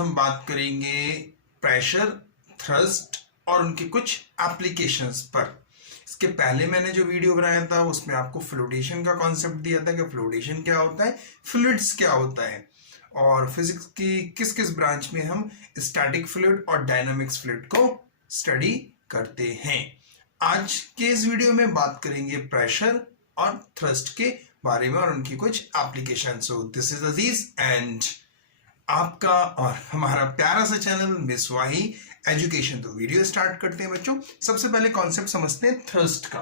हम बात करेंगे प्रेशर, थ्रस्ट और उनके कुछ एप्लीकेशंस पर। इसके पहले मैंने जो वीडियो बनाया था उसमें आपको फ्लूइडेशन का कॉन्सेप्ट दिया था कि फ्लूइडेशन क्या होता है, फ्लूइड्स क्या होता है, और फिजिक्स की किस किस ब्रांच में हम स्टैटिक फ्लूइड और डायनामिक्स फ्लूइड को स्टडी करते हैं। आज के इस वीडियो में बात करेंगे प्रेशर और थ्रस्ट के बारे में और उनकी कुछ application. So this is Aziz and आपका और हमारा प्यारा सा चैनल मिस वाही एजुकेशन। तो वीडियो स्टार्ट करते हैं बच्चों। सबसे पहले कॉन्सेप्ट समझते हैं थ्रस्ट का।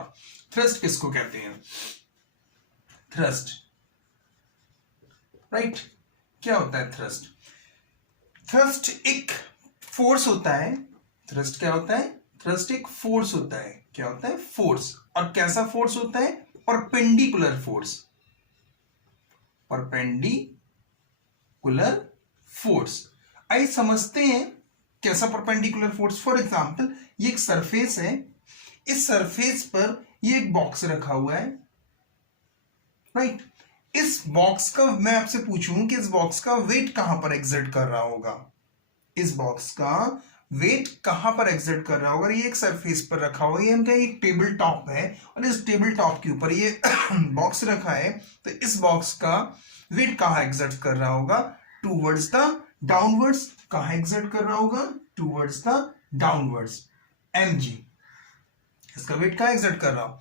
थ्रस्ट किसको कहते हैं? Thrust, right? क्या होता है थ्रस्ट? थ्रस्ट एक फोर्स होता है। थ्रस्ट क्या होता है? थ्रस्ट एक फोर्स होता है। क्या होता है? फोर्स। और कैसा फोर्स होता है? Perpendicular force. Perpendicular force. आइए समझते हैं कैसा परपेंडिकुलर फोर्स। फॉर एग्जांपल ये एक सरफेस है, इस सरफेस पर ये एक बॉक्स रखा हुआ है, राइट? इस बॉक्स का मैं आपसे पूछूं कि इस बॉक्स का वेट कहां पर एग्जर्ट कर रहा होगा? इस बॉक्स का वेट कहां पर एग्जर्ट कर रहा होगा? ये एक सरफेस पर रखा हुआ है, ये हम कहें एक टेबल टॉप है और इस टेबल टॉप के ऊपर ये बॉक्स रखा है, तो इस बॉक्स का वेट कहां एग्जर्ट कर रहा होगा? Towards the downwards. कहां एग्जर्ट कर रहा होगा? Towards the downwards. mg इसका वेट कहां एग्जर्ट कर रहा हो?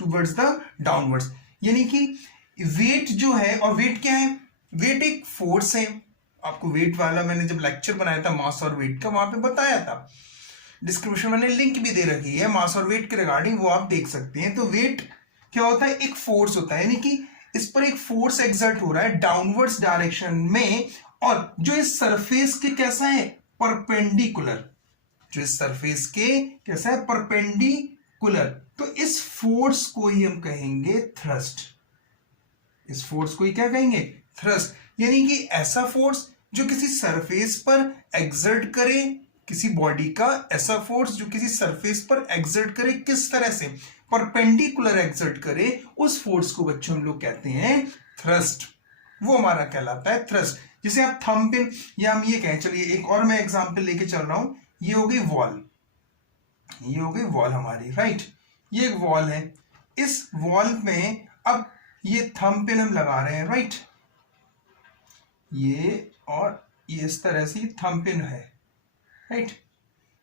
Towards the downwards. यानी कि वेट जो है, और वेट क्या है? वेट एक फोर्स है। आपको वेट वाला मैंने जब लेक्चर बनाया था मास और वेट का, वहां पे बताया था। डिस्क्रिप्शन मैंने लिंक भी दे रखी है मास और वेट के रिगार्डिंग, वो आप देख सकते हैं। तो वेट क्या होता है? एक फोर्स होता है, यानी कि इस पर एक फोर्स एग्जर्ट हो रहा है डाउनवर्ड्स डायरेक्शन में, और जो इस सरफेस के कैसा है? परपेंडिकुलर। जो इस सरफेस के कैसा है? परपेंडिकुलर। तो इस फोर्स को ही हम कहेंगे थ्रस्ट। इस फोर्स को ही क्या कहेंगे? थ्रस्ट। यानी कि ऐसा फोर्स जो किसी सरफेस पर एग्जर्ट करे, किसी बॉडी का ऐसा फोर्स जो किसी सरफेस पर एग्जर्ट करे। किस तरह से? परपेंडिकुलर एग्जर्ट करे। उस फोर्स को बच्चों हम लोग कहते हैं थ्रस्ट। वो हमारा कहलाता है थ्रस्ट। जिसे आप थंब पे, या हम ये कहें, चलिए एक और मैं एग्जांपल लेके चल रहा हूं। ये हो गई वॉल, ये हो गई वॉल हमारी, राइट? ये एक वॉल है। इस वॉल में अब ये थंब पिन हम लगा रहे हैं, राइट? ये और ये इस तरह से थंब पिन है, राइट?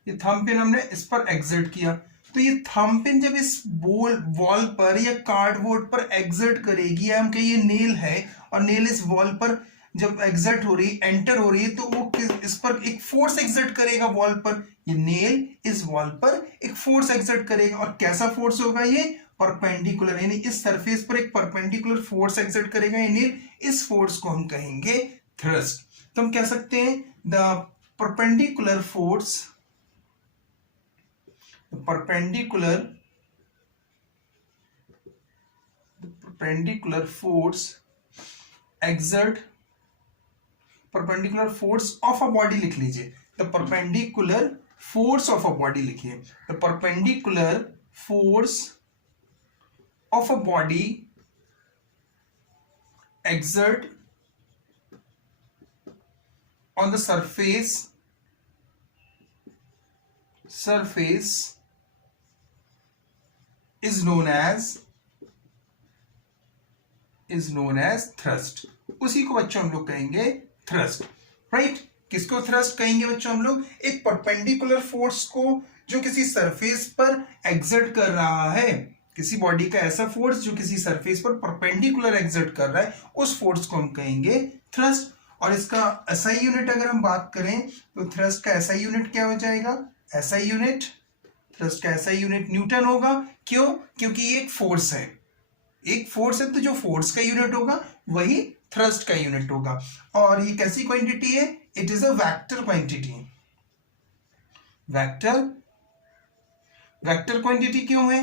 ये थंब पिन हमने इस पर एग्जर्ट किया, तो ये थंब पिन जब इस वॉल पर या कार्डबोर्ड पर एग्जर्ट करेगी, या हम कहिए नेल है और नेल इस वॉल पर जब एग्जर्ट हो रही, एंटर हो रही है, तो वो इस पर एक फोर्स एग्जर्ट करेगा वॉल पर। ये नेल इस वॉल पर एक फोर्स एग्जर्ट करेगा, और कैसा फोर्स होगा? ये परपेंडिकुलर, यानी इस सरफेस पर एक परपेंडिकुलर फोर्स एग्जर्ट करेगा ये नेल। इस फोर्स को हम कहेंगे थ्रस्ट। तो हम कह सकते हैं the perpendicular force, perpendicular force exert, perpendicular force of a body लिख लीजिए। the perpendicular force of a body लिखिए। the perpendicular force of a body exert on the surface is known as thrust। उसी को बच्चों हम लोग कहेंगे thrust, right? किसको थ्रस्ट कहेंगे बच्चों हम लोग? एक परपेंडिकुलर फोर्स को जो किसी सरफेस पर एग्जर्ट कर रहा है, किसी बॉडी का ऐसा फोर्स जो किसी सरफेस पर परपेंडिकुलर एग्जर्ट कर रहा है, उस फोर्स को हम कहेंगे थ्रस्ट। और इसका एसआई यूनिट अगर हम बात करें तो थ्रस्ट का एसआई यूनिट क्या हो जाएगा? एसआई यूनिट, थ्रस्ट का एसआई यूनिट न्यूटन होगा। क्यों? क्योंकि ये एक फोर्स है, एक फोर्स है, तो जो फोर्स का यूनिट होगा वही थ्रस्ट का यूनिट होगा। और ये कैसी क्वांटिटी है? It is a vector quantity. Vector quantity क्यों है?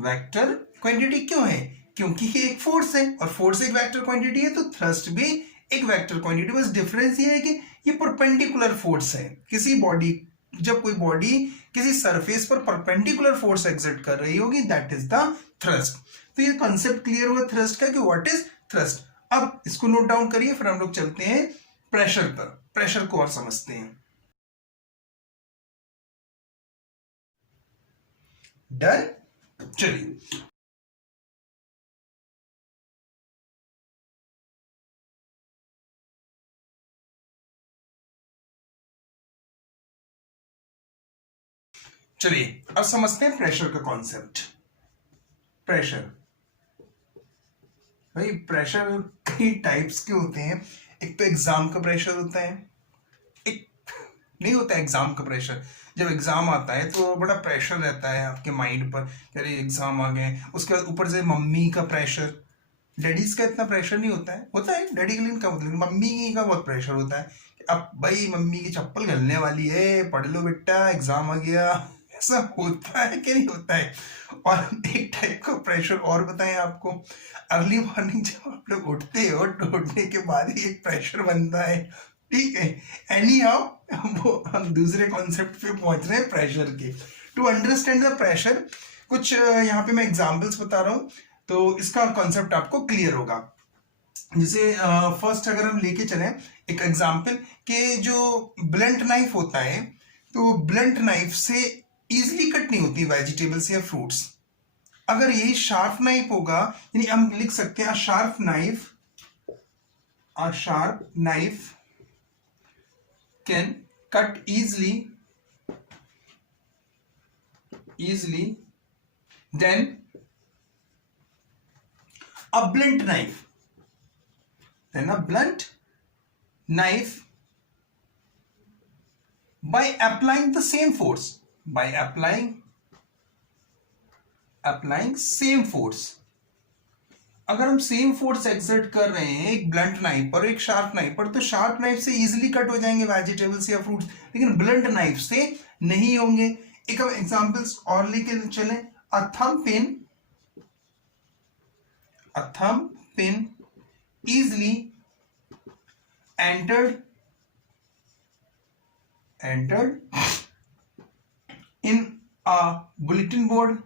वेक्टर क्वांटिटी क्यों है? क्योंकि ये एक फोर्स है, और फोर्स एक वेक्टर क्वांटिटी है, तो थ्रस्ट भी एक वेक्टर क्वांटिटी। बस डिफरेंस ये है कि ये परपेंडिकुलर फोर्स है। किसी बॉडी, जब कोई बॉडी किसी सरफेस पर परपेंडिकुलर फोर्स एक्सर्ट कर रही होगी, दैट इज द थ्रस्ट। तो ये कॉन्सेप्ट क्लियर हुआ थ्रस्ट का कि व्हाट इज थ्रस्ट। अब इसको नोट डाउन करिए, फिर हम लोग चलते हैं प्रेशर पर। प्रेशर को और समझते हैं। डन, चलिए अब समझते हैं प्रेशर का कॉन्सेप्ट। प्रेशर, भाई प्रेशर कई टाइप्स के होते हैं। एक तो एग्जाम का प्रेशर होता है, एक नहीं होता है एग्जाम का प्रेशर। जब एग्जाम आता है तो बड़ा प्रेशर रहता है आपके माइंड पर, अरे एग्जाम आ गए। उसके बाद ऊपर से मम्मी का प्रेशर, डैडीज का इतना प्रेशर नहीं होता है, होता है डैडी के लिए कम, लेकिन मम्मी का बहुत प्रेशर होता है। अब भाई मम्मी की चप्पल घलने वाली है, पढ़ लो बेटा एग्जाम आ गया, ऐसा होता है कि नहीं होता है। और एक टाइप का प्रेशर और बताएं आपको, अर्ली मॉर्निंग जब आप लोग उठते हो तो उठने के बाद ही एक प्रेशर बनता है, ठीक है। एनी हाउ वो हम दूसरे कॉन्सेप्ट पे पहुंच रहे हैं प्रेशर के। टू अंडरस्टैंड द प्रेशर, कुछ यहाँ पे मैं एग्जाम्पल्स बता रहा हूँ तो इसका कॉन्सेप्ट आपको क्लियर होगा। जैसे फर्स्ट अगर हम लेके चलें एक एग्जाम्पल के, जो ब्लंट नाइफ होता है तो ब्लंट नाइफ से इजीली कट नहीं होती वेजिटेबल्स या फ्रूट्स। अगर यही शार्प नाइफ होगा, यानी हम लिख सकते हैं sharp knife can cut easily than a blunt knife. Then a blunt knife, by applying the same force, by applying same force, अगर हम सेम फोर्स एक्सर्ट कर रहे हैं एक ब्लंट नाइफ पर एक शार्प नाइफ पर, तो शार्प नाइफ से इजीली कट हो जाएंगे वेजिटेबल्स या फ्रूट्स, लेकिन ब्लंट नाइफ से नहीं होंगे। एक हम एग्जांपल्स और लेके चलें। अ thumb pin easily entered in a bulletin board,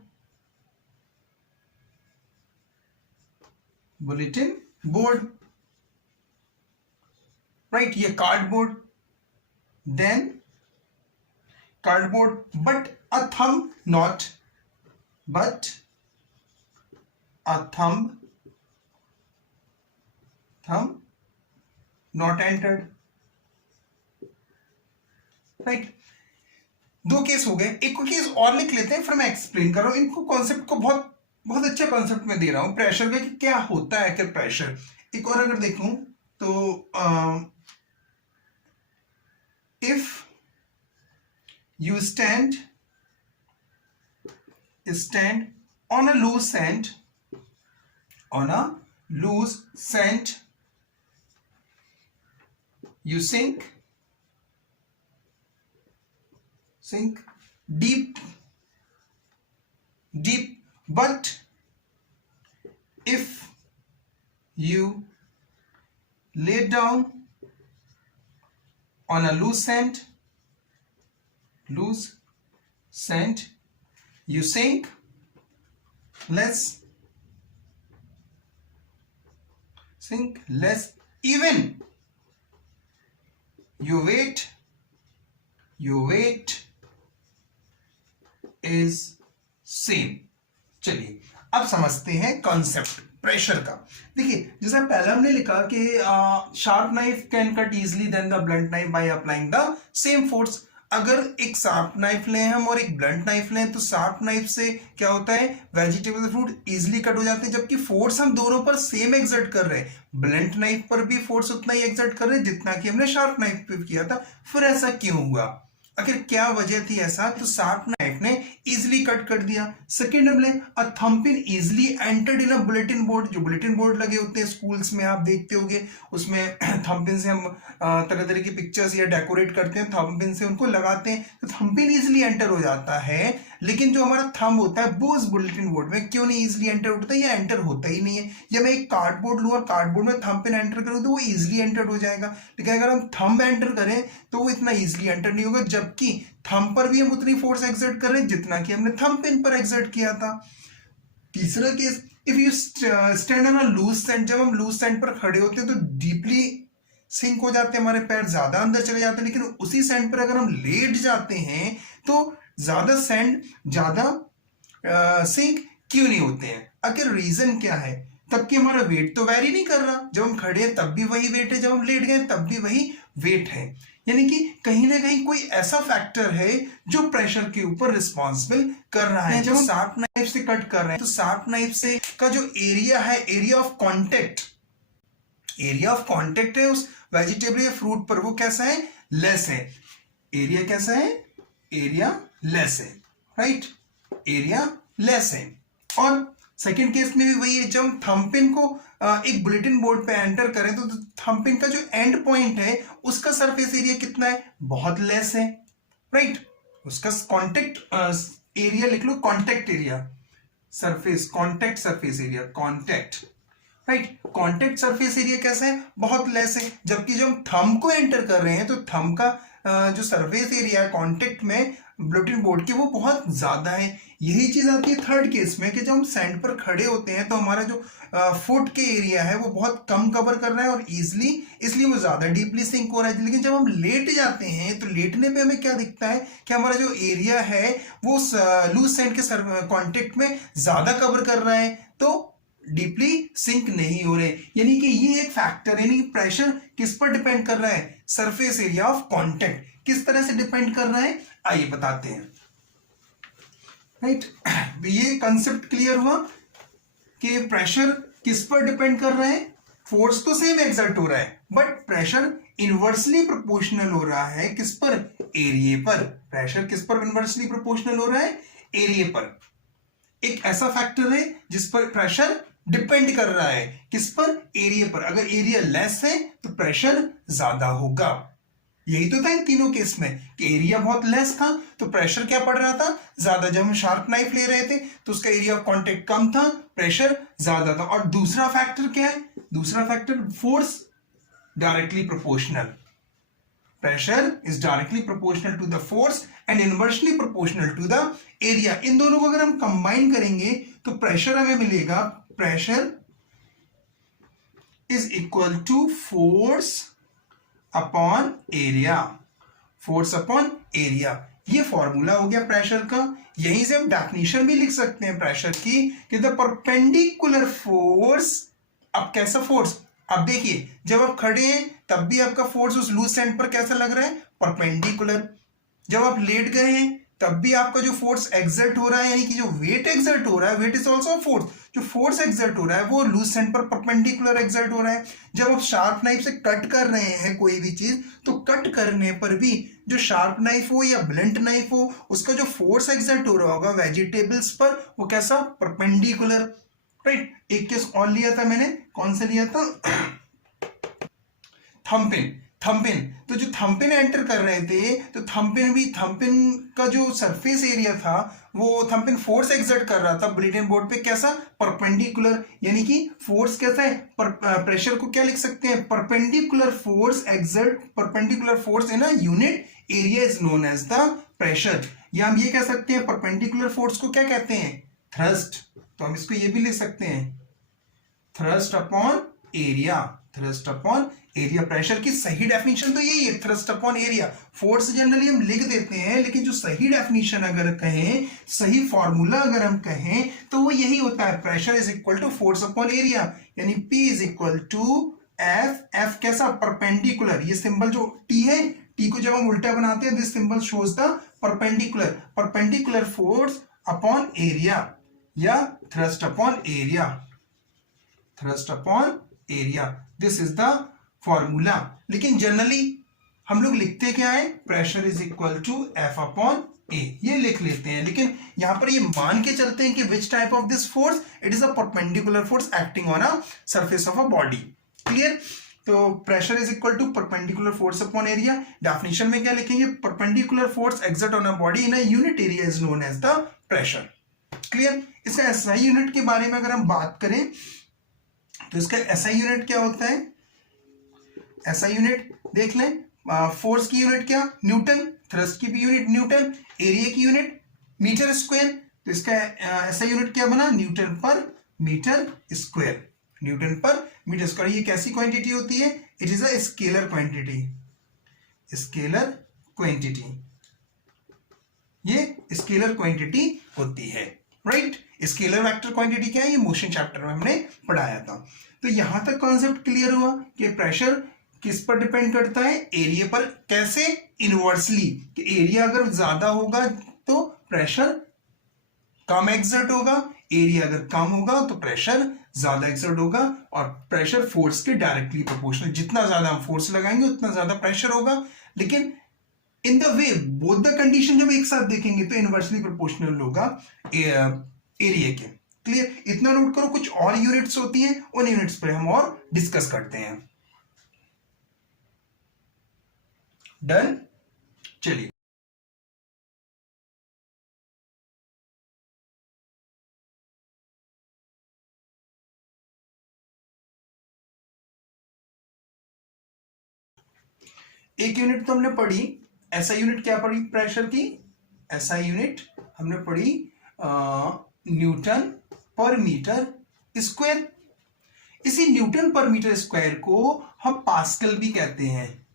right, ये cardboard, then cardboard, but a thumb not entered, right. दो केस हो गए, एक केस और लिख लेते हैं फिर मैं एक्सप्लेन कर रहा हूं इनको। कॉन्सेप्ट को बहुत अच्छा कॉन्सेप्ट में दे रहा हूं प्रेशर का, कि क्या होता है कि प्रेशर। एक और अगर देखूं तो if you stand on a loose sand, you sink deep, but if you lay down on a loose sand, you sink less, even your weight is same। चलिए अब समझते हैं कॉन्सेप्ट प्रेशर का। देखिए जैसा पहले हमने लिखा कि sharp knife can cut easily then the blunt knife by applying the same force. अगर एक शार्प नाइफ लें हम और एक ब्लंट नाइफ लें तो शार्प नाइफ से क्या होता है, वेजिटेबल फ्रूट इजीली कट हो जाते हैं, जबकि फोर्स हम दोनों पर सेम एक्सर्ट कर रहे हैं। ब्लंट नाइफ पर भी फोर्स उतना ही एक्सर्ट कर रहे हैं जितना कि हमने शार्प नाइफ पे किया था। फिर ऐसा क्यों हुआ, आखिर क्या वजह थी ऐसा? तो शार्प नाइफ ने इजीली कट कर दिया। सेकेंड हमने अ thumb pin easily entered in a bulletin board. जो बुलेटिन बोर्ड लगे होते हैं स्कूल्स में आप देखते होंगे, उसमें थंब पिन से हम तरह तरह की पिक्चर्स या डेकोरेट करते हैं, थंब पिन से उनको लगाते हैं, तो थंब पिन इजीली एंटर हो जाता है। लेकिन जो हमारा थंब होता है वो उस बुलेटिन बोर्ड में क्यों नहीं इजीली एंटर होता है, या एंटर होता ही नहीं है। या मैं एक कार्डबोर्ड लूँ और कार्डबोर्ड में थंब पिन एंटर करूँ तो वो इजीली एंटर हो जाएगा, लेकिन अगर हम थंब एंटर करें तो वो इतना इजीली एंटर नहीं होगा, जबकि थंब पर भी हम उतनी फोर्स एक्सर्ट कर रहे हैं जितना कि हमने थंब पिन पर एक्सर्ट किया था। तीसरा case, if you stand on a loose sand, जब हम लूज सैंड पर खड़े होते हैं तो डीपली सिंक हो जाते हैं, हमारे पैर ज्यादा अंदर चले जाते हैं, लेकिन उसी सैंड पर अगर हम लेट जाते हैं तो ज्यादा सैंड ज्यादा सिंक क्यों नहीं होते हैं? आखिर रीजन क्या है? तब कि हमारा वेट तो वैरी नहीं कर रहा, जब हम खड़े हैं तब भी वही वेट है, जब हम लेट गए तब भी वही वेट है। यानी कि कहीं ना कहीं कोई ऐसा फैक्टर है जो प्रेशर के ऊपर रिस्पॉन्सिबल कर रहा है। जब शार्प नाइफ से कट कर रहे हैं तो शार्प नाइफ से का जो एरिया है, एरिया ऑफ कांटेक्ट है उस वेजिटेबल या फ्रूट पर, वो कैसा है? लेस है। एरिया कैसा है? एरिया लेस है, राइट? एरिया लेस है। और सेकेंड केस में भी वही है, जब हम थंबपिन को एक बुलेटिन बोर्ड पे एंटर करें तो थंबपिन का जो एंड पॉइंट है उसका सरफेस एरिया कितना है? बहुत लेस है, राइट? उसका कांटेक्ट एरिया लिख लो, contact area, surface contact surface area, contact, right? Contact surface area कैसा है? बहुत लेस है। जबकि जब हम थंब को एंटर कर रहे हैं तो थंब का जो सरफेस एरिया है कांटेक्ट में बुलेटिन बोर्ड के, वो बहुत ज्यादा है। यही चीज आती है थर्ड केस में कि जब हम सैंड पर खड़े होते हैं तो हमारा जो फुट के एरिया है वो बहुत कम कवर कर रहा है और इसलिए वो ज्यादा डीपली सिंक हो रहा है। लेकिन जब हम लेट जाते हैं तो लेटने पे हमें क्या दिखता है कि हमारा जो एरिया है वो लूज सैंड के कांटेक्ट में ज्यादा कवर कर रहा है, तो डीपली सिंक नहीं हो रहे। यानी कि ये एक फैक्टर, यानी कि प्रेशर किस पर डिपेंड कर रहा है? Surface area of contact. किस तरह से डिपेंड कर रहा है आइए बताते हैं, राइट? ये कंसेप्ट क्लियर हुआ कि प्रेशर किस पर डिपेंड कर रहा है? फोर्स तो सेम एक्सर्ट हो रहा है बट प्रेशर इनवर्सली प्रोपोर्शनल हो रहा है किस पर? एरिया पर। प्रेशर किस पर इनवर्सली प्रोपोर्शनल हो रहा है? एरिया पर। एक ऐसा फैक्टर है जिस पर प्रेशर डिपेंड कर रहा है, किस पर? एरिया पर। अगर एरिया लेस है तो प्रेशर ज्यादा होगा। यही तो था इन तीनों केस में कि एरिया बहुत लेस था तो प्रेशर क्या पड़ रहा था? ज्यादा। जब हम शार्प नाइफ ले रहे थे तो उसका एरिया ऑफ कांटेक्ट कम था, प्रेशर ज्यादा था। और दूसरा फैक्टर क्या है? दूसरा factor force directly proportional. Pressure is directly proportional to the force and inversely proportional to the area. इन दोनों को अगर हम कंबाइन करेंगे तो प्रेशर हमें मिलेगा, pressure is equal to force upon area. Force upon area, ये फॉर्मूला हो गया प्रेशर का। यहीं से हम डेफिनेशन भी लिख सकते हैं प्रेशर की कि द परपेंडिकुलर फोर्स। अब कैसा फोर्स? अब देखिए, जब आप खड़े हैं तब भी आपका फोर्स उस लूज सैंड पर कैसा लग रहा है? परपेंडिकुलर। जब आप लेट गए हैं तब भी आपका जो फोर्स एक्सर्ट हो रहा है, यानी कि जो वेट एक्सर्ट हो रहा है, वेट इज ऑल्सो फोर्स, जो फोर्स एक्सर्ट हो रहा है वो लूज सैंड पर परपेंडिकुलर एक्सर्ट हो रहा है। जब आप शार्प नाइफ से कट कर रहे हैं कोई भी चीज तो कट करने पर भी जो शार्प नाइफ हो या ब्लंट नाइफ हो, उसका जो फोर्स एक्सर्ट हो रहा होगा वेजिटेबल्स पर, वो कैसा? Perpendicular, right? एक केस और लिया था मैंने, कौन सा लिया था? थंबपिन। तो जो थंबपिन एंटर कर रहे थे तो थंबपिन का जो सरफेस एरिया था वो थंबपिन फोर्स एक्सर्ट कर रहा था बुलेटिन बोर्ड पे, कैसा? परपेंडिकुलर। यानी कि फोर्स कैसा है? प्रेशर को क्या लिख सकते हैं? Perpendicular force exert, perpendicular force in a unit area is known as the pressure. या हम ये कह सकते हैं परपेंडिकुलर फोर्स को क्या कहते हैं? थ्रस्ट। तो हम इसको ये भी लिख सकते हैं, thrust upon area. Thrust upon area. Pressure की सही डेफिनेशन तो यही है, thrust upon area. Force generally हम लिख देते हैं लेकिन जो सही डेफिनेशन अगर कहें, सही फॉर्मूला अगर हम कहें तो वो यही होता है, pressure is equal to force upon area. यानी P is equal to F कैसा? परपेंडिकुलर। ये सिंबल जो T है, T को जब हम उल्टा बनाते हैं this symbol shows the perpendicular force upon area या thrust upon area. Thrust upon area, this is the formula. लेकिन जनरली हम लोग लिखते क्या है? Pressure is equal to F upon A, ये लिख लेते हैं। लेकिन यहां पर ये मान के चलते हैं कि which type of this force? It is a perpendicular force acting on a surface of a body. Clear? तो pressure is equal to perpendicular force upon area. Definition में क्या लिखेंगे? Perpendicular force exert on a body in a unit area is known as the pressure. Clear? इसका SI unit के बारे में अगर हम बात करें तो इसका एसआई यूनिट क्या होता है? एसआई यूनिट देख लें, फोर्स की यूनिट क्या? न्यूटन। थ्रस्ट की भी यूनिट न्यूटन। एरिया की यूनिट मीटर स्क्वायर। तो इसका एसआई यूनिट क्या बना? Newton per metre square. Newton per metre square. ये कैसी क्वांटिटी होती है? It is a scalar quantity, scalar quantity, ये स्केलर क्वांटिटी होती है, राइट। स्केलर वेक्टर क्वांटिटी क्या है, ये मोशन चैप्टर में हमने पढ़ाया था। तो यहां तक कॉन्सेप्ट क्लियर हुआ कि प्रेशर किस पर डिपेंड करता है, एरिया पर। कैसे, इनवर्सली, कि एरिया अगर ज्यादा होगा तो प्रेशर कम एक्सर्ट होगा, एरिया अगर कम होगा तो प्रेशर ज्यादा एक्सर्ट होगा, और प्रेशर फोर्स के डायरेक्टली प्रोपोर्शनल, जितना ज्यादा हम फोर्स लगाएंगे उतना ज्यादा प्रेशर होगा। लेकिन in the way both the condition जब एक साथ देखेंगे तो इनवर्सली प्रोपोर्शनल होगा एरिया के। क्लियर, इतना नोट करो। कुछ और यूनिट्स होती हैं, उन यूनिट्स पे हम और डिस्कस करते हैं। डन, चलिए। एक यूनिट तो हमने पढ़ी, ऐसा यूनिट क्या पढ़ी प्रेशर की, ऐसा यूनिट हमने पढ़ी न्यूटन पर मीटर स्क्वायर। इसी न्यूटन पर मीटर स्क्वायर को हम पास्कल भी कहते हैं,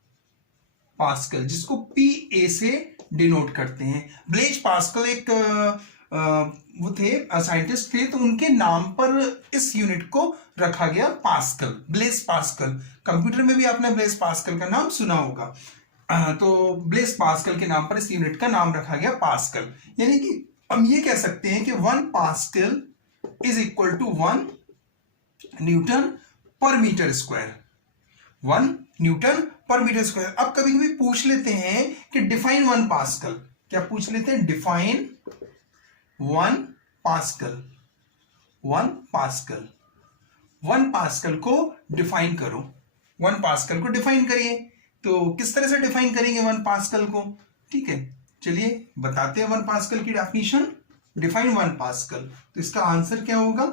पास्कल, जिसको पीए से डिनोट करते हैं। ब्लेज पास्कल एक वो थे, साइंटिस्ट थे, तो उनके नाम पर इस यूनिट को रखा गया पास्कल, ब्लेज पास्कल। कंप्यूटर में भी आपने ब्लेज पास्कल का नाम सुना होगा। तो ब्लेज पास्कल के नाम पर इस यूनिट का नाम रखा गया पास्कल। यानी कि हम ये कह सकते हैं कि 1 pascal is equal to 1 newton per metre square, 1 newton per metre square. अब कभी कभी पूछ लेते हैं कि डिफाइन 1 पास्कल, क्या पूछ लेते हैं, डिफाइन 1 पास्कल, 1 पास्कल, 1 पास्कल को डिफाइन करो, 1 पास्कल को डिफाइन करिए। तो किस तरह से डिफाइन करेंगे 1 पास्कल को, ठीक है, चलिए बताते हैं 1 पास्कल की डेफिनेशन। डिफाइन 1 पास्कल, तो इसका आंसर क्या होगा,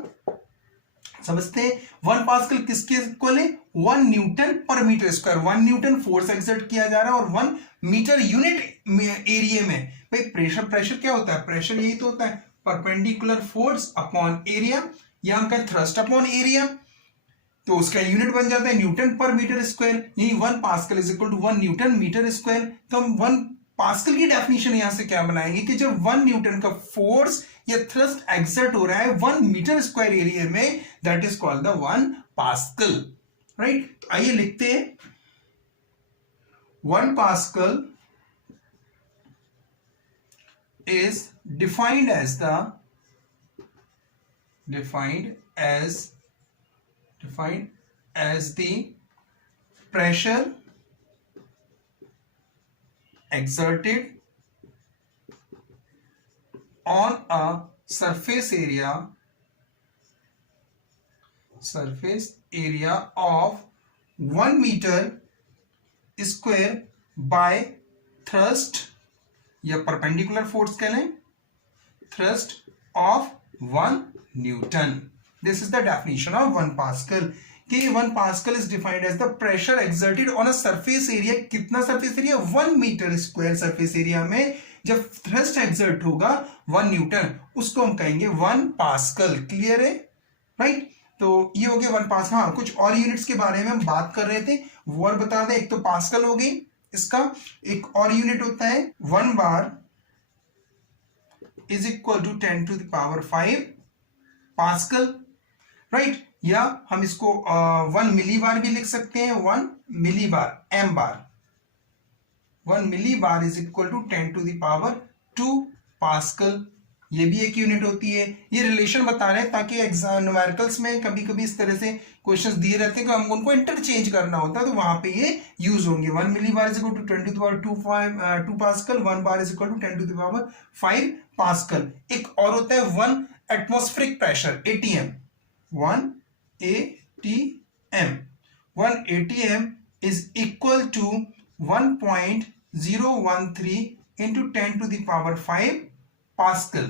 समझते हैं। 1 पास्कल किसके इक्वल है, 1 newton per metre square. 1 newton force exert किया जा रहा है और 1 मीटर यूनिट एरिया में। भाई प्रेशर, प्रेशर क्या होता है, प्रेशर यही तो होता है, परपेंडिकुलर फोर्स अपॉन एरिया, यहां का थ्रस्ट अपॉन एरिया, तो उसका यूनिट बन जाता है न्यूटन पर मीटर स्क्वायर। यही 1 pascal is equal to 1 newton metre square. तो हम 1 पास्कल की डेफिनेशन यहां से क्या बनाएंगे कि जब 1 न्यूटन का फोर्स या थ्रस्ट एक्सर्ट हो रहा है 1 मीटर स्क्वायर एरिया में, that is called the 1 pascal, right. आइए लिखते हैं, 1 pascal is defined as the pressure exerted on a surface area of 1 meter square by thrust या परपेंडिकुलर फोर्स कह लें, thrust of 1 newton. This is the definition of 1 pascal. कि 1 pascal is defined as the pressure exerted on a surface area. कितना surface area, 1 metre square surface area में जब thrust exert होगा 1 Newton, उसको हम कहेंगे 1 पास्कल। क्लियर है, right. तो ये हो गया 1 पास्कल। हाँ, कुछ और यूनिट्स के बारे में हम बात कर रहे थे, वो और बता दें। एक तो पास्कल हो गई, इसका एक और यूनिट होता है 1 bar is equal to 10 to the power 5 pascal, right. या हम इसको 1 मिली बार भी लिख सकते हैं, 1 milli bar, M bar, 1 milli bar is equal to 10 to the power 2 pascal. ये भी एक यूनिट होती है। ये रिलेशन बता रहे हैं ताकि एग्जाम न्यूमेरिकल्स में कभी कभी इस तरह से क्वेश्चंस दिए रहते हैं कि हमको उनको इंटरचेंज करना होता है, तो वहां पे ये यूज होंगे। 1 milli bar is equal to 10 to the power 2 pascal, 1 bar is equal to 10 to the power 5 pascal. एक और होता है 1 atmospheric pressure, ATM, 1 ATM, 1 ATM is equal to 1.013 into 10 to the power 5 pascal,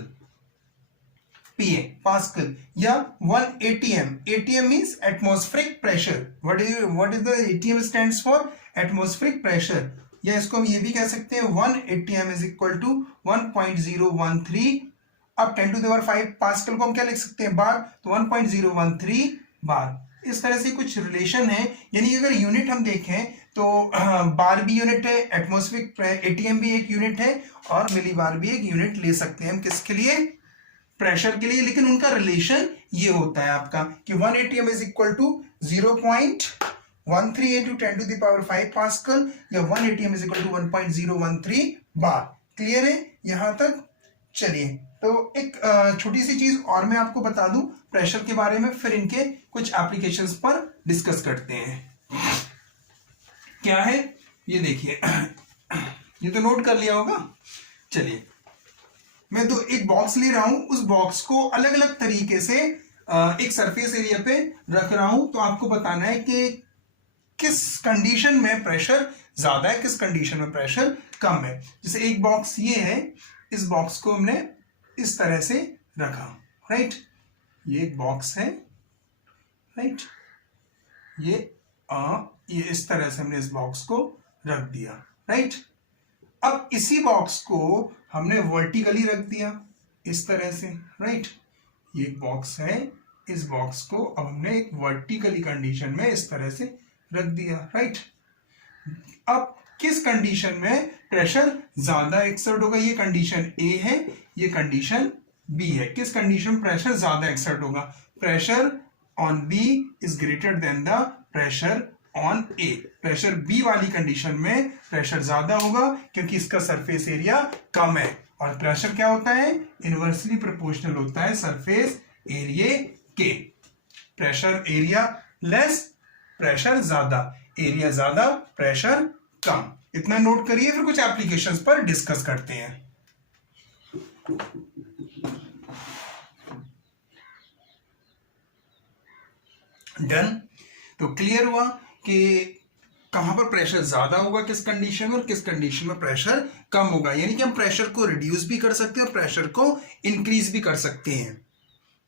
PA, pascal. या 1 ATM, ATM means atmospheric pressure. What is the ATM stands for? Atmospheric pressure. या इसको हम ये भी कह सकते हैं 1 ATM is equal to 1.013। अब 10 to the power 5 पास्कल को हम क्या लिख सकते हैं, बार, तो 1.013 बार। इस तरह से कुछ रिलेशन है, यानी अगर यूनिट हम देखें तो बार भी यूनिट है, एटमॉस्फेरिक एटीएम भी एक यूनिट है, और मिली बार भी एक यूनिट ले सकते हैं हम किसके लिए, प्रेशर के लिए। लेकिन उनका रिलेशन ये होता है आपका कि 1 ATM is equal to 0.13 into 10 to the power 5 pascal, या 1 ATM is equal to 1.013 bar. Clear है यहां तक? चलिए, तो एक छोटी सी चीज और मैं आपको बता दूं प्रेशर के बारे में, फिर इनके कुछ एप्लीकेशंस पर डिस्कस करते हैं। क्या है ये देखिए, ये तो नोट कर लिया होगा। चलिए, मैं तो एक बॉक्स ले रहा हूं, उस बॉक्स को अलग अलग तरीके से एक सरफेस एरिया पे रख रहा हूं, तो आपको बताना है कि किस कंडीशन में प्रेशर ज्यादा है, किस कंडीशन में प्रेशर कम है। जैसे एक बॉक्स ये है, इस बॉक्स को हमने इस तरह से रखा, राइट, ये एक बॉक्स है, राइट, ये इस तरह से हमने इस बॉक्स को रख दिया, राइट। अब इसी बॉक्स को हमने वर्टिकली रख दिया इस तरह से, राइट, ये एक बॉक्स है, इस बॉक्स को अब हमने एक वर्टिकली कंडीशन में इस तरह से रख दिया, राइट। अब किस कंडीशन में प्रेशर ज्यादा एक्सर्ट होगा, ये कंडीशन ए है, ये कंडीशन बी है। किस कंडीशन प्रेशर ज्यादा एक्सर्ट होगा, pressure on B is greater than the pressure on A. Pressure B वाली कंडीशन में प्रेशर ज्यादा होगा क्योंकि इसका सरफेस एरिया कम है, और प्रेशर क्या होता है, इनवर्सली प्रोपोर्शनल होता है सरफेस एरिया के। प्रेशर एरिया लेस, प्रेशर ज्यादा, एरिया ज्यादा, प्रेशर कम। इतना नोट करिए, फिर कुछ एप्लीकेशंस पर डिस्कस करते हैं। डन। तो क्लियर हुआ कि कहां पर प्रेशर ज्यादा होगा, किस कंडीशन में, और किस कंडीशन में प्रेशर कम होगा। यानी कि हम प्रेशर को रिड्यूस भी कर सकते हैं और प्रेशर को इंक्रीज भी कर सकते हैं।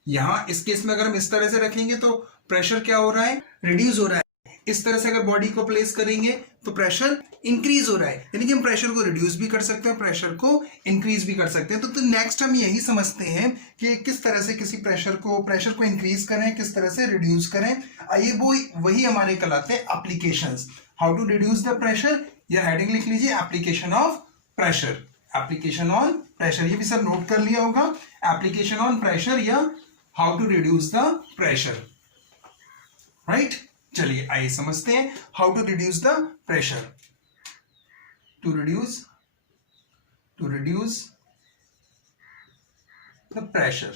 यहां इस केस में अगर हम इस तरह से रखेंगे तो प्रेशर क्या हो रहा है, रिड्यूस हो रहा है। इस तरह से अगर बॉडी को प्लेस करेंगे तो प्रेशर इंक्रीज हो रहा है, यानी कि हम प्रेशर को रिड्यूस भी कर सकते हैं, प्रेशर को इंक्रीज भी कर सकते हैं। तो नेक्स्ट हम यही समझते हैं कि किस तरह से किसी प्रेशर को इंक्रीज करें, किस तरह से रिड्यूस करें। आइए वो वही हमारे कहलाते हैं applications. How to reduce the pressure, या हेडिंग लिख लीजिए, application of pressure, application on pressure. ये भी सब नोट कर लिया होगा, एप्लीकेशन ऑन प्रेशर या how to reduce the pressure, right. चलिए आइए समझते हैं how to reduce the pressure. To reduce the pressure,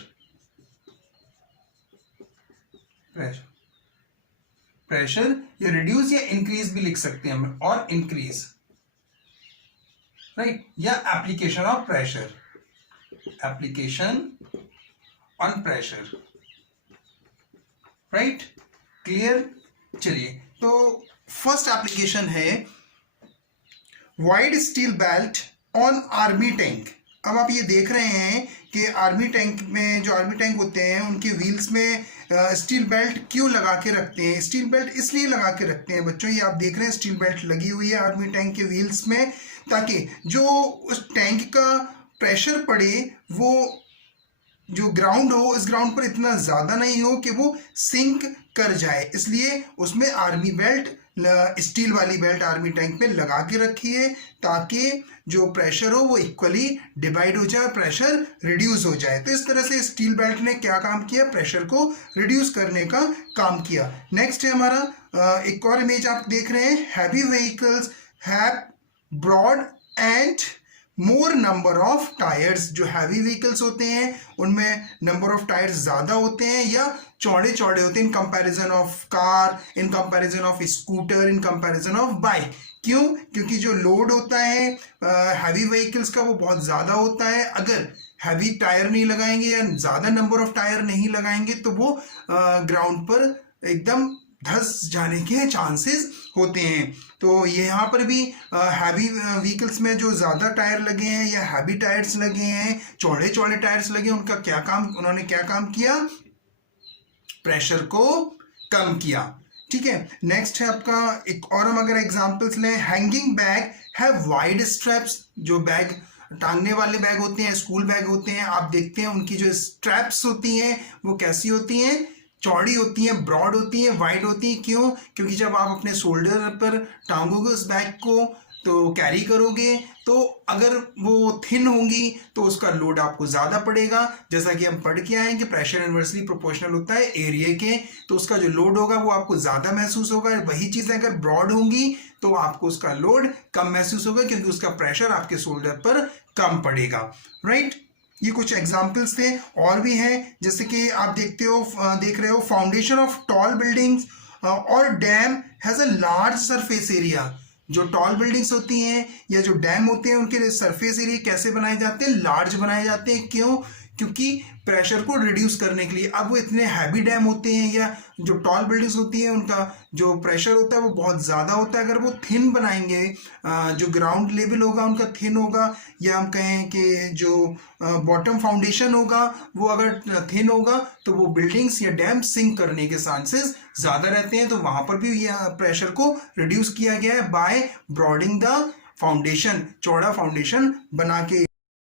pressure या रिड्यूस या इंक्रीज भी लिख सकते हैं हम, और इंक्रीज, राइट, या application of pressure, application on pressure, right, clear. चलिए, तो फर्स्ट एप्लीकेशन है wide steel belt on army tank. अब आप ये देख रहे हैं कि आर्मी टैंक में, जो आर्मी टैंक होते हैं उनके व्हील्स में स्टील बेल्ट क्यों लगा के रखते हैं। स्टील बेल्ट इसलिए लगा के रखते हैं बच्चों, ये आप देख रहे हैं स्टील बेल्ट लगी हुई है आर्मी टैंक के व्हील्स में, ताकि जो उस टैंक का प्रेशर पड़े वो जो ग्राउंड हो, इस ग्राउंड पर इतना ज़्यादा नहीं हो कि वो सिंक कर जाए। इसलिए उसमें आर्मी बेल्ट, स्टील वाली बेल्ट आर्मी टैंक में लगा के रखी है, ताकि जो प्रेशर हो वो इक्वली डिवाइड हो जाए, प्रेशर रिड्यूस हो जाए। तो इस तरह से स्टील बेल्ट ने क्या काम किया, प्रेशर को रिड्यूस करने का काम किया। नेक्स्ट है हमारा एक और इमेज आप देख रहे हैं, heavy vehicles have broad and more number of tyres. जो हैवी व्हीकल्स होते हैं उनमें नंबर ऑफ टायर्स ज़्यादा होते हैं या चौड़े चौड़े होते हैं, in comparison of car, in comparison of scooter, in comparison of bike. क्यों? क्योंकि जो लोड होता है हैवी व्हीकल्स का वो बहुत ज़्यादा होता है। अगर हैवी टायर नहीं लगाएंगे या ज़्यादा नंबर ऑफ टायर नहीं लगाएंगे तो वो ग्राउंड पर एकदम धंस जाने के चांसेस होते हैं। तो यहाँ पर भी हैवी व्हीकल्स में जो ज़्यादा टायर लगे हैं या हैवी टायर्स लगे हैं, चौड़े चौड़े टायर्स लगे हैं, उनका क्या काम, उन्होंने क्या काम किया, प्रेशर को कम किया। ठीक है, नेक्स्ट है आपका एक और, हम अगर एग्जांपल्स लें, hanging bag have wide straps. जो बैग टांगने वाले बैग होते हैं, स्कूल बैग होते हैं, आप देखते हैं उनकी जो स्ट्रैप्स होती हैं वो कैसी होती हैं, चौड़ी होती हैं, ब्रॉड होती हैं, वाइड होती हैं। क्यों? क्योंकि जब आप अपने शोल्डर पर टांगोगे उस बैग को तो कैरी करोगे, तो अगर वो थिन होंगी तो उसका लोड आपको ज़्यादा पड़ेगा। जैसा कि हम पढ़ के आए कि प्रेशर इनवर्सली प्रोपोर्शनल होता है एरिया के, तो उसका जो लोड होगा वो आपको ज़्यादा महसूस होगा। वही चीज़ अगर ब्रॉड होंगी तो आपको उसका लोड कम महसूस होगा, क्योंकि उसका प्रेशर आपके शोल्डर पर कम पड़ेगा। राइट, ये कुछ एग्जाम्पल्स थे, और भी हैं। जैसे कि आप देख रहे हो फाउंडेशन ऑफ टॉल बिल्डिंग्स और dam has a large surface area. जो टॉल बिल्डिंग्स होती हैं या जो डैम होते हैं उनके सरफेस एरिया कैसे बनाए जाते हैं? लार्ज बनाए जाते हैं। क्यों? क्योंकि प्रेशर को रिड्यूस करने के लिए। अब वो इतने हैवी डैम होते हैं या जो टॉल बिल्डिंग्स होती हैं उनका जो प्रेशर होता है वो बहुत ज़्यादा होता है। अगर वो थिन बनाएंगे, जो ग्राउंड लेवल होगा उनका थिन होगा, या हम कहें कि जो बॉटम फाउंडेशन होगा वो अगर थिन होगा तो वो बिल्डिंग्स या डैम सिंक करने के चांसेस ज़्यादा रहते हैं। तो वहाँ पर भी यह प्रेशर को रिड्यूस किया गया है बाय ब्रॉडिंग द फाउंडेशन, चौड़ा फाउंडेशन बना के।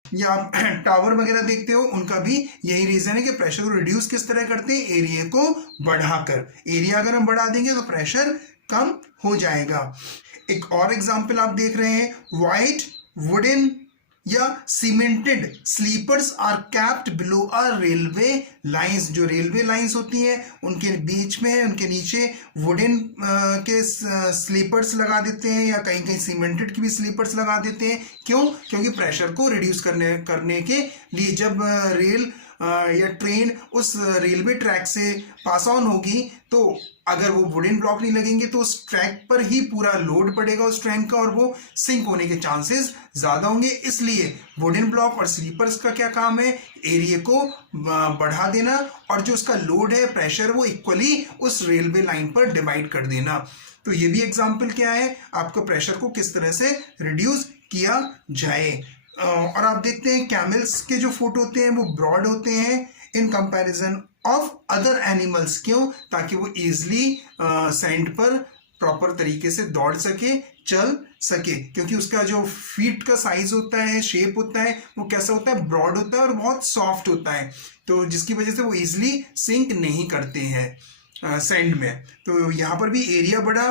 या आप टावर वगैरह देखते हो, उनका भी यही रीजन है कि प्रेशर को रिड्यूस किस तरह करते हैं? एरिया को बढ़ाकर। एरिया अगर हम बढ़ा देंगे तो प्रेशर कम हो जाएगा। एक और एग्जांपल आप देख रहे हैं, वाइट वुडन या cemented sleepers are capped below a railway lines. जो रेलवे लाइंस होती हैं उनके बीच में, उनके नीचे वुडन के स्लीपर्स लगा देते हैं, या कहीं कहीं सीमेंटेड की भी स्लीपर्स लगा देते हैं। क्यों? क्योंकि प्रेशर को रिड्यूस करने के लिए। जब रेल या ट्रेन उस रेलवे ट्रैक से पास ऑन होगी तो अगर वो वुडन ब्लॉक नहीं लगेंगे तो उस ट्रैक पर ही पूरा लोड पड़ेगा उस ट्रेन का, और वो सिंक होने के चांसेस ज़्यादा होंगे। इसलिए वुडन ब्लॉक और स्लीपर्स का क्या काम है? एरिया को बढ़ा देना, और जो उसका लोड है, प्रेशर, वो इक्वली उस रेलवे लाइन पर डिवाइड कर देना। तो ये भी एग्जाम्पल क्या है, आपको प्रेशर को किस तरह से रिड्यूस किया जाए। और आप देखते हैं कैमल्स के जो फुट होते हैं वो ब्रॉड होते हैं in comparison of other animals. क्यों? ताकि वो इजिली सैंड पर प्रॉपर तरीके से दौड़ सके, चल सके। क्योंकि उसका जो फीट का साइज होता है, शेप होता है, वो कैसा होता है? ब्रॉड होता है और बहुत सॉफ्ट होता है, तो जिसकी वजह से वो इजिली सिंक नहीं करते हैं सैंड में। तो यहाँ पर भी एरिया बढ़ा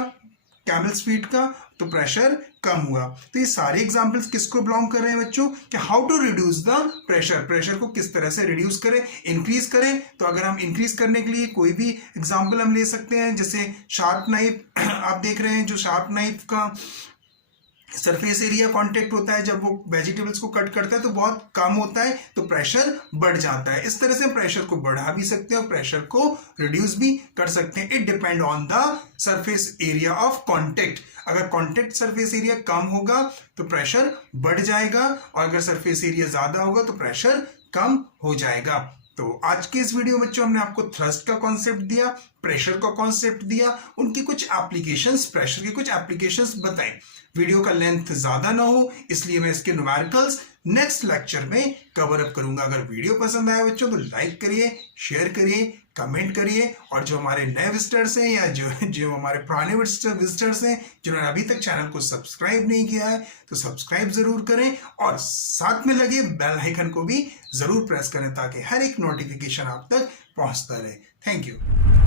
कैमल्स फीट का, तो प्रेशर कम हुआ। तो ये सारे एग्जांपल्स किसको बिलोंग कर रहे हैं बच्चों? कि how to reduce the pressure, pressure को किस तरह से रिड्यूस करें, इंक्रीज करें। तो अगर हम इंक्रीज करने के लिए कोई भी एग्जांपल हम ले सकते हैं, जैसे शार्प नाइफ आप देख रहे हैं, जो शार्प नाइफ का सरफेस एरिया कांटेक्ट होता है जब वो वेजिटेबल्स को कट करता है तो बहुत कम होता है, तो प्रेशर बढ़ जाता है। इस तरह से प्रेशर को बढ़ा भी सकते हैं और प्रेशर को रिड्यूस भी कर सकते हैं। It depend on the surface area of contact. अगर कांटेक्ट सरफेस एरिया कम होगा तो प्रेशर बढ़ जाएगा, और अगर सरफेस एरिया ज्यादा होगा तो प्रेशर कम हो जाएगा। तो आज के इस वीडियो में बच्चों हमने आपको थ्रस्ट का कॉन्सेप्ट दिया, प्रेशर का कॉन्सेप्ट दिया, उनकी कुछ एप्लीकेशंस, प्रेशर के कुछ एप्लीकेशंस बताएं। वीडियो का लेंथ ज्यादा ना हो इसलिए मैं इसके न्यूमेरिकल्स नेक्स्ट लेक्चर में कवर अप करूंगा। अगर वीडियो पसंद आया बच्चों तो लाइक करिए, शेयर करिए, कमेंट करिए, और जो हमारे नए विजिटर्स हैं या जो हमारे पुराने विजिटर्स हैं जिन्होंने अभी तक चैनल को सब्सक्राइब नहीं किया है तो सब्सक्राइब जरूर करें, और साथ में लगे बेल आइकन को भी जरूर प्रेस करें ताकि हर एक नोटिफिकेशन आप तक पहुंचता रहे। Thank you.